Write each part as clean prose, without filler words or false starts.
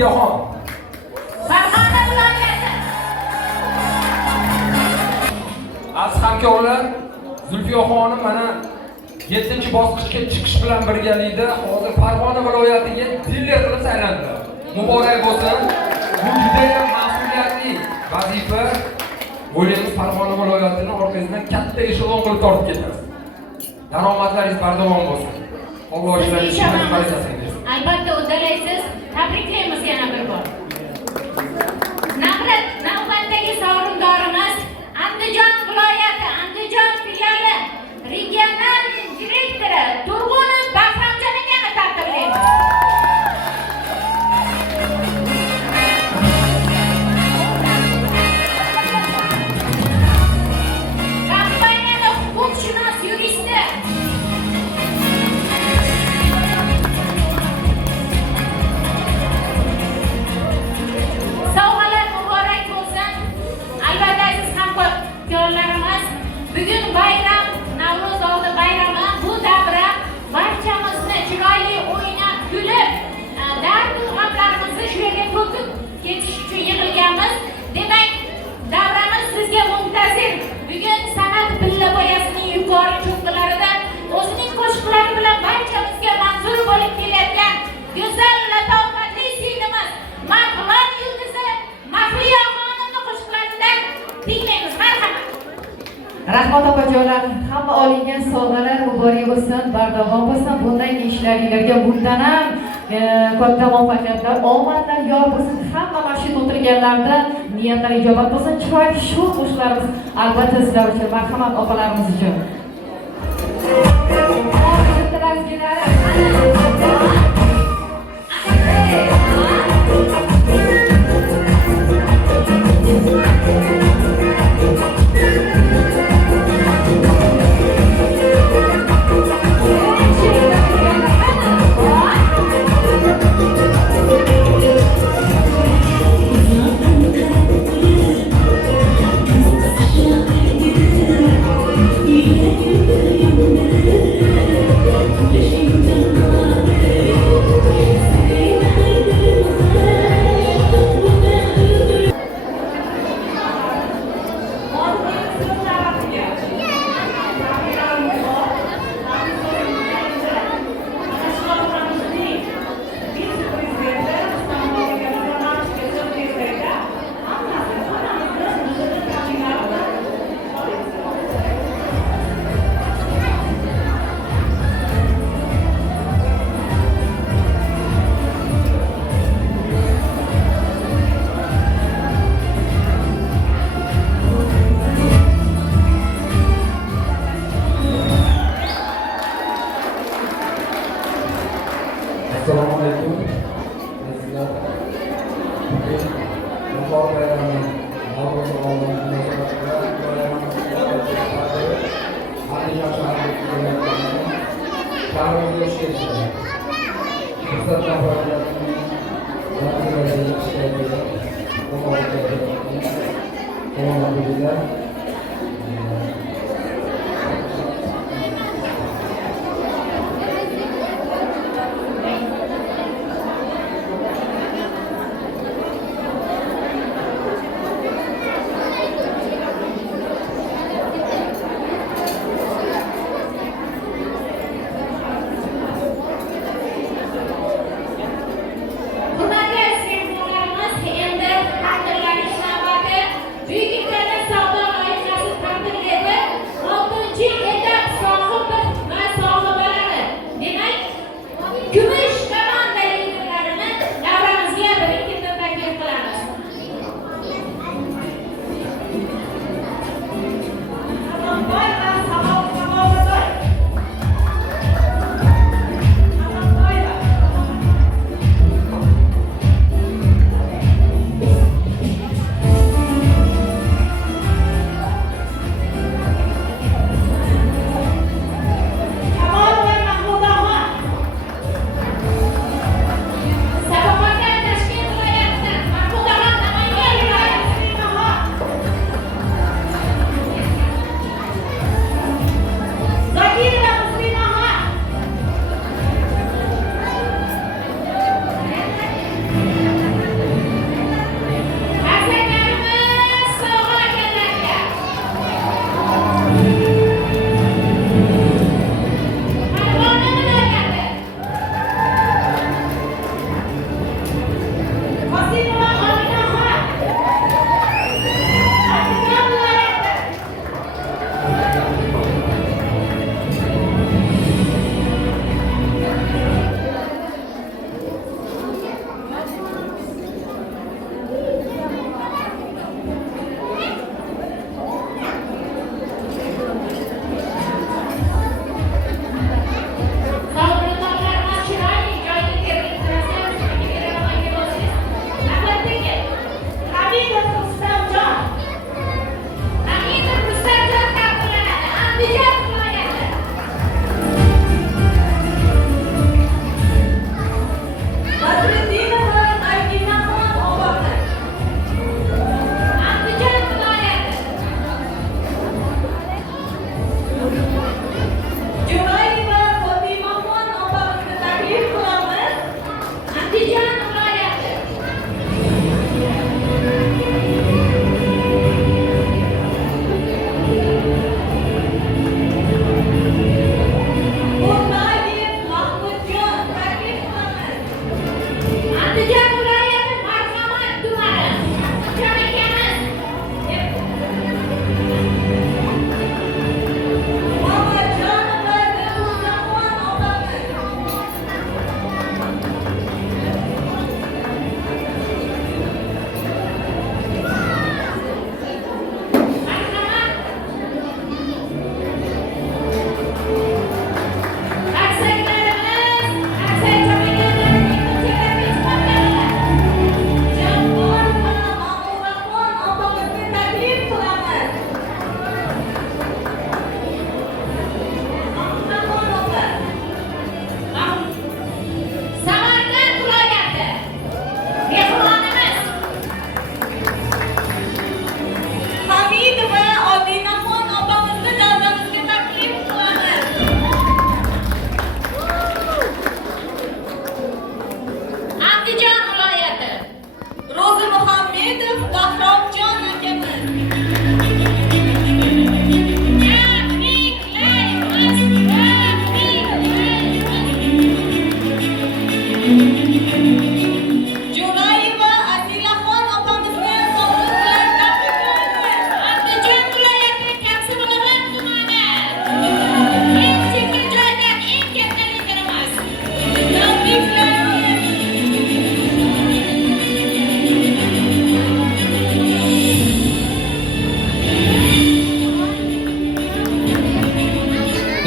Zulfiyaxon. Farg'ona viloyati. Aziz hamkorlar, Zulfiyaxonim mana 7-bosqichga chiqish bilan birgalikda hozir Farg'ona viloyatiga diler qilib saylandi. Muborak bo'lsin. Bu juda ham mas'uliyatli vazifa. O'ylaymiz Farg'ona viloyatining orqasidan katta eshelon qilib tortib ketasiz. Daromadlaringiz bardavom bo'lsin. Alloh sizlarga barchasini bersin. Albatta uddalaysiz. Tabriklaymiz yana bir bor. Navbatdagi sovrindorimiz Andijon viloyati Andijon filiali regional direktori Turg'unov Bahramjon akani taqdirlaymiz. Kompaniyaning huquqshunos yuristi sovg'alar muborak bo'lsin. Albatta aziz hamkorlarimiz, bugun bayram, Navro'z oldi bayrami, bu davra barchamizni chiroyli o'ynab, kulib, dardu g'amlarimizni shu yerga to'kib ketish uchun yig'ilganmiz. Demak, davramiz sizga muntazir. Bugun san'at pillapoyasining yuqori cho'qqilaridan o'zining qo'shiqlari bilan barchamizga manzur bo'lib kelayotgan go'zal latofatli singlimiz Marg'ilon yulduzi Mahliyo xonimning qo'shiqlaridan tinglaymiz. Marhamat. Rahmat opajonlar, hamma olingan sovg'alar muborak bo'lsin, bardavom bo'lsin. Bundan ishlaringlarga muhtaram katta muvaffaqiyatlar, omadlar yor bo'lsin. Hamma mana shu o'tirganlarda niyatlar ijobat bo'lsin. Chiroyli shu qo'shiqlarimiz albatta sizlar uchun, marhamat opalarimiz uchun. Assalomu alaykum. Hurmatli siyosatchilarimiz, endi taqdirlanish navbati. Buyuk davlat savdo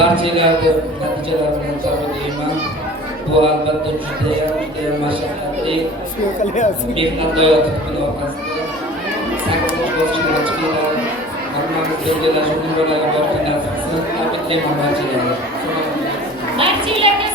barchalarni natijalar bilan tabriklayman. Bu albatta judayam mashaqqatli mehnat hayoti kuni orqasida 8 bosqichga chiqinglar. Hammamiz birgalashib nimalarga borgan narsani tabriklayman barchalarni. Barchalarga